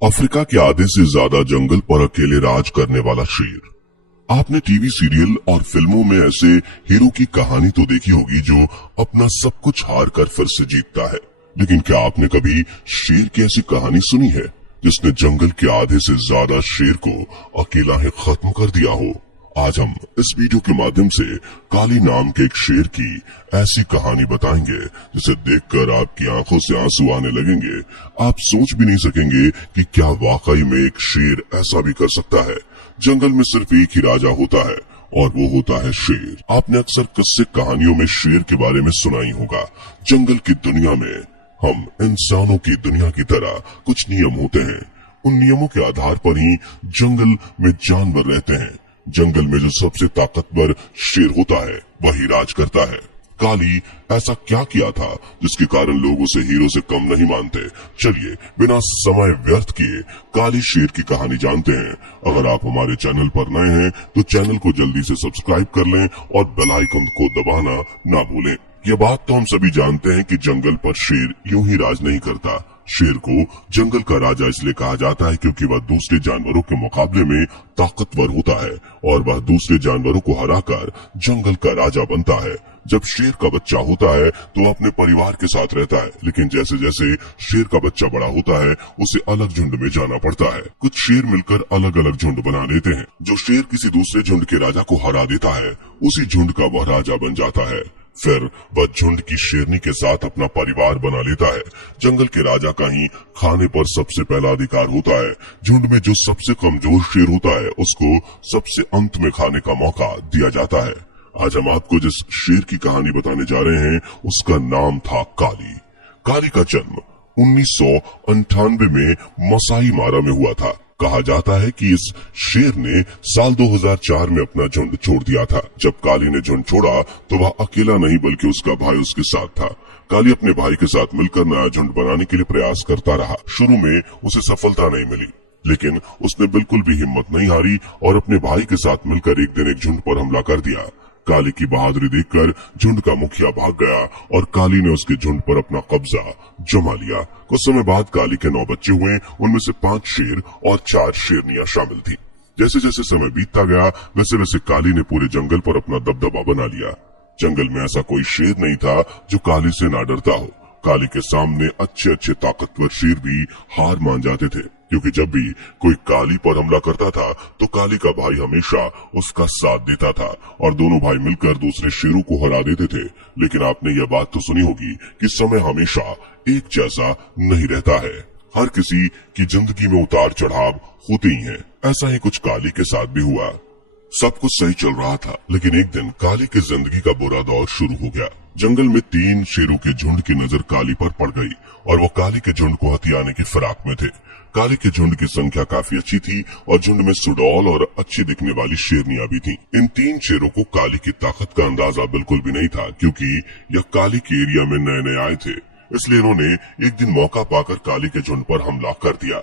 Africa के आधे से ज्यादा जंगल पर अकेले राज करने वाला शेर। आपने टीवी सीरियल और फिल्मों में ऐसे हीरो की कहानी तो देखी होगी जो अपना सब कुछ हार कर फिर से जीतता है, लेकिन क्या आपने कभी शेर की ऐसी कहानी सुनी है जिसने जंगल के आधे से ज्यादा शेर को अकेला ही खत्म कर दिया हो? आज हम इस वीडियो के माध्यम से काली नाम के एक शेर की ऐसी कहानी बताएंगे जिसे देखकर आपकी आंखों से आंसू आने लगेंगे। आप सोच भी नहीं सकेंगे कि क्या वाकई में एक शेर ऐसा भी कर सकता है। जंगल में सिर्फ एक ही राजा होता है और वो होता है शेर। आपने अक्सर किस्से कहानियों में शेर के बारे में सुना ही होगा। जंगल की दुनिया में हम इंसानों की दुनिया की तरह कुछ नियम होते हैं। उन नियमों के आधार पर ही जंगल में जानवर रहते हैं। जंगल में जो सबसे ताकतवर शेर होता है वही राज करता है। काली ऐसा क्या किया था जिसके कारण लोग उसे हीरो से कम नहीं मानते? चलिए बिना समय व्यर्थ किए काली शेर की कहानी जानते हैं। अगर आप हमारे चैनल पर नए हैं तो चैनल को जल्दी से सब्सक्राइब कर लें और बेल आइकन को दबाना ना भूलें। यह बात तो हम सभी जानते हैं कि जंगल पर शेर यूं ही राज नहीं करता। शेर को जंगल का राजा इसलिए कहा जाता है क्योंकि वह दूसरे जानवरों के मुकाबले में ताकतवर होता है और वह दूसरे जानवरों को हराकर जंगल का राजा बनता है। जब शेर का बच्चा होता है तो अपने परिवार के साथ रहता है, लेकिन जैसे जैसे शेर का बच्चा बड़ा होता है उसे अलग झुंड में जाना पड़ता है। कुछ शेर मिलकर अलग अलग झुंड बना लेते हैं। जो शेर किसी दूसरे झुंड के राजा को हरा देता है उसी झुंड का वह राजा बन जाता है। फिर वह झुंड की शेरनी के साथ अपना परिवार बना लेता है। जंगल के राजा का ही खाने पर सबसे पहला अधिकार होता है। झुंड में जो सबसे कमजोर शेर होता है उसको सबसे अंत में खाने का मौका दिया जाता है। आज हम आपको जिस शेर की कहानी बताने जा रहे हैं उसका नाम था काली। काली का जन्म 1998 में मसाई मारा में हुआ था। कहा जाता है कि इस शेर ने साल 2004 में अपना झुंड छोड़ दिया था। जब काली ने झुंड छोड़ा तो वह अकेला नहीं बल्कि उसका भाई उसके साथ था। काली अपने भाई के साथ मिलकर नया झुंड बनाने के लिए प्रयास करता रहा। शुरू में उसे सफलता नहीं मिली, लेकिन उसने बिल्कुल भी हिम्मत नहीं हारी और अपने भाई के साथ मिलकर एक दिन एक झुंड पर हमला कर दिया। काली की बहादुरी देखकर झुंड का मुखिया भाग गया और काली ने उसके झुंड पर अपना कब्जा जमा लिया। कुछ समय बाद काली के 9 बच्चे हुए, उनमें से 5 शेर और 4 शेरनियां शामिल थी। जैसे जैसे समय बीतता गया वैसे वैसे काली ने पूरे जंगल पर अपना दबदबा बना लिया। जंगल में ऐसा कोई शेर नहीं था जो काली से ना डरता हो। काली के सामने अच्छे अच्छे ताकतवर शेर भी हार मान जाते थे, क्योंकि जब भी कोई काली पर हमला करता था तो काली का भाई हमेशा उसका साथ देता था और दोनों भाई मिलकर दूसरे शेरों को हरा देते थे। लेकिन आपने यह बात तो सुनी होगी कि समय हमेशा एक जैसा नहीं रहता है। हर किसी की जिंदगी में उतार चढ़ाव होते ही हैं। ऐसा ही कुछ काली के साथ भी हुआ। सब कुछ सही चल रहा था, लेकिन एक दिन काली की जिंदगी का बुरा दौर शुरू हो गया। जंगल में 3 शेरों के झुंड की नजर काली पर पड़ गई और वो काली के झुंड को हथियाने की फिराक में थे। काली के झुंड की संख्या काफी अच्छी थी और झुंड में सुडौल और अच्छी दिखने वाली शेरनियां भी थीं। इन 3 शेरों को काली की ताकत का अंदाजा बिल्कुल भी नहीं था, क्योंकि यह काली के एरिया में नए नए आए थे। इसलिए इन्होंने एक दिन मौका पाकर काली के झुंड पर हमला कर दिया।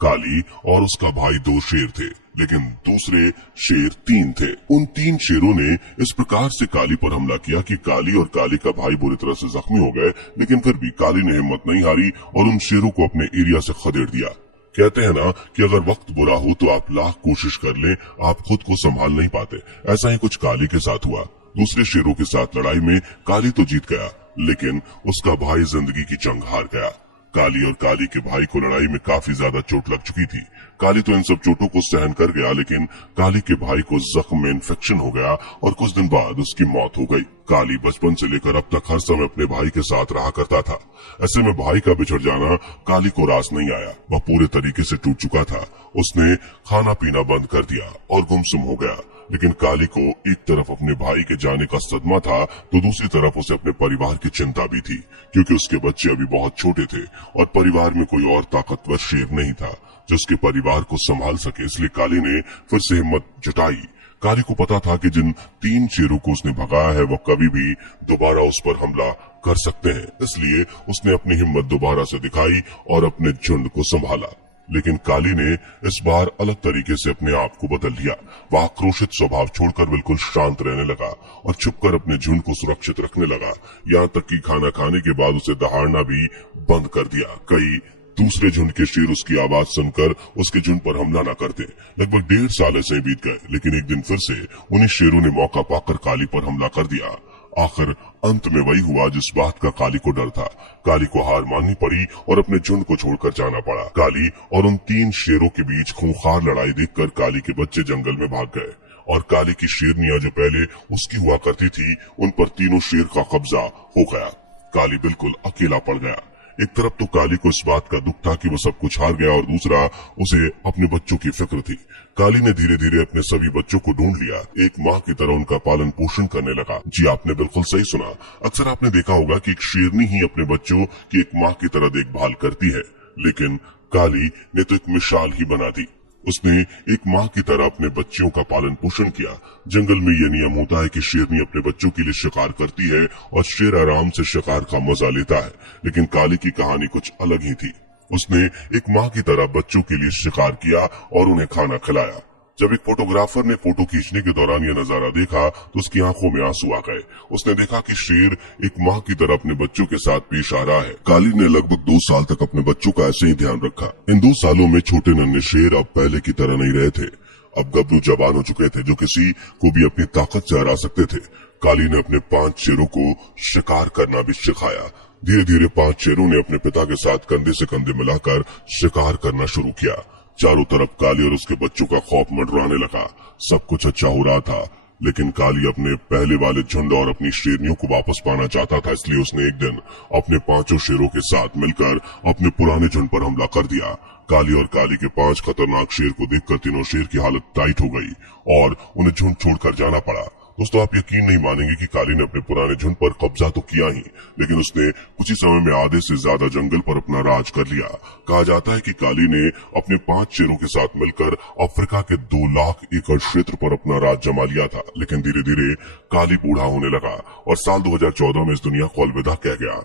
काली और उसका भाई 2 शेर थे, लेकिन दूसरे शेर 3 थे। उन 3 शेरों ने इस प्रकार से काली पर हमला किया कि काली और काली का भाई बुरी तरह से जख्मी हो गए, लेकिन फिर भी काली ने हिम्मत नहीं हारी और उन शेरों को अपने एरिया से खदेड़ दिया। कहते हैं ना कि अगर वक्त बुरा हो तो आप लाख कोशिश कर लें, आप खुद को संभाल नहीं पाते। ऐसा ही कुछ काली के साथ हुआ। दूसरे शेरों के साथ लड़ाई में काली तो जीत गया, लेकिन उसका भाई जिंदगी की जंग हार गया। काली और काली के भाई को लड़ाई में काफी ज्यादा चोट लग चुकी थी। काली तो इन सब चोटों को सहन कर गया, लेकिन काली के भाई को जख्म में इन्फेक्शन हो गया और कुछ दिन बाद उसकी मौत हो गई। काली बचपन से लेकर अब तक हर समय अपने भाई के साथ रहा करता था। ऐसे में भाई का बिछड़ जाना काली को रास नहीं आया। वह पूरे तरीके से टूट चुका था। उसने खाना पीना बंद कर दिया और गुमसुम हो गया। लेकिन काली को एक तरफ अपने भाई के जाने का सदमा था तो दूसरी तरफ उसे अपने परिवार की चिंता भी थी, क्योंकि उसके बच्चे अभी बहुत छोटे थे और परिवार में कोई और ताकतवर शेर नहीं था जो उसके परिवार को संभाल सके। इसलिए काली ने फिर से हिम्मत जुटाई। काली को पता था कि जिन 3 शेरों को उसने भगाया है वह कभी भी दोबारा उस पर हमला कर सकते हैं। इसलिए उसने अपनी हिम्मत दोबारा से दिखाई और अपने झुंड को संभाला। लेकिन काली ने इस बार अलग तरीके से अपने आप को बदल लिया। वह आक्रोशित स्वभाव छोड़कर बिल्कुल शांत रहने लगा और छुपकर अपने झुंड को सुरक्षित रखने लगा। यहाँ तक कि खाना खाने के बाद उसे दहाड़ना भी बंद कर दिया। कई दूसरे झुंड के शेर उसकी आवाज सुनकर उसके झुंड पर हमला न करते। लगभग 1.5 साल ऐसे बीत गए, लेकिन एक दिन फिर से उन्हीं शेरों ने मौका पाकर काली पर हमला कर दिया। आखिर अंत में वही हुआ जिस बात का काली को डर था। काली को हार माननी पड़ी और अपने झुंड को छोड़कर जाना पड़ा। काली और उन 3 शेरों के बीच खूंखार लड़ाई देखकर काली के बच्चे जंगल में भाग गए और काली की शेरनियां जो पहले उसकी हुआ करती थी, उन पर तीनों शेर का कब्जा हो गया। काली बिल्कुल अकेला पड़ गया। एक तरफ तो काली को इस बात का दुख था कि वो सब कुछ हार गया और दूसरा उसे अपने बच्चों की फिक्र थी। काली ने धीरे धीरे अपने सभी बच्चों को ढूंढ लिया, एक माँ की तरह उनका पालन पोषण करने लगा। जी आपने बिल्कुल सही सुना। अक्सर आपने देखा होगा कि एक शेरनी ही अपने बच्चों की एक माँ की तरह देखभाल करती है, लेकिन काली ने तो एक मिसाल ही बना दी। उसने एक माँ की तरह अपने बच्चों का पालन पोषण किया। जंगल में यह नियम होता है कि शेरनी अपने बच्चों के लिए शिकार करती है और शेर आराम से शिकार का मजा लेता है, लेकिन काली की कहानी कुछ अलग ही थी। उसने एक माँ की तरह बच्चों के लिए शिकार किया और उन्हें खाना खिलाया। जब एक फोटोग्राफर ने फोटो खींचने के दौरान यह नजारा देखा तो उसकी आंखों में आंसू आ गए। उसने देखा कि शेर एक माँ की तरह अपने बच्चों के साथ पेश आ रहा है। काली ने लगभग 2 साल तक अपने बच्चों का ऐसे ही ध्यान रखा। इन 2 सालों में छोटे नन्हे शेर अब पहले की तरह नहीं रहे थे। अब गबरू जवान हो चुके थे जो किसी को भी अपनी ताकत से हरा सकते थे। काली ने अपने 5 शेरों को शिकार करना भी सिखाया। धीरे धीरे 5 शेरों ने अपने पिता के साथ कंधे से कंधे मिलाकर शिकार करना शुरू किया। चारों तरफ काली और उसके बच्चों का खौफ मंडराने लगा। सब कुछ अच्छा हो रहा था, लेकिन काली अपने पहले वाले झुंड और अपनी शेरनियों को वापस पाना चाहता था। इसलिए उसने एक दिन अपने 5 शेरों के साथ मिलकर अपने पुराने झुंड पर हमला कर दिया। काली और काली के 5 खतरनाक शेर को देखकर तीनों शेर की हालत टाइट हो गई और उन्हें झुंड छोड़कर जाना पड़ा। दोस्तों, आप यकीन नहीं मानेंगे कि काली ने अपने पुराने झुंड पर कब्जा तो किया ही, लेकिन उसने कुछ ही समय में आधे से ज्यादा जंगल पर अपना राज कर लिया। कहा जाता है कि काली ने अपने 5 शेरों के साथ मिलकर अफ्रीका के 2 लाख एकड़ क्षेत्र पर अपना राज जमा लिया था। लेकिन धीरे धीरे काली बूढ़ा होने लगा और साल 2014 में इस दुनिया को अलविदा कह गया।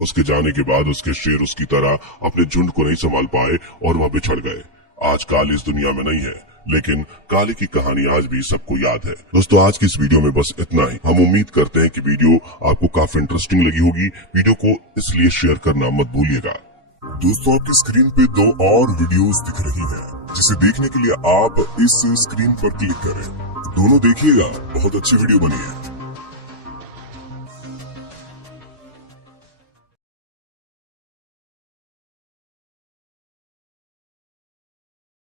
उसके जाने के बाद उसके शेर उसकी तरह अपने झुंड को नहीं संभाल पाए और वह बिछड़ गए। आज काली इस दुनिया में नहीं है, लेकिन काली की कहानी आज भी सबको याद है। दोस्तों, आज की इस वीडियो में बस इतना ही। हम उम्मीद करते हैं कि वीडियो आपको काफी इंटरेस्टिंग लगी होगी। वीडियो को इसलिए शेयर करना मत भूलिएगा। दोस्तों, आपकी स्क्रीन पे 2 और वीडियोस दिख रही हैं, जिसे देखने के लिए आप इस स्क्रीन पर क्लिक करें। दोनों देखिएगा, बहुत अच्छी वीडियो बनी है।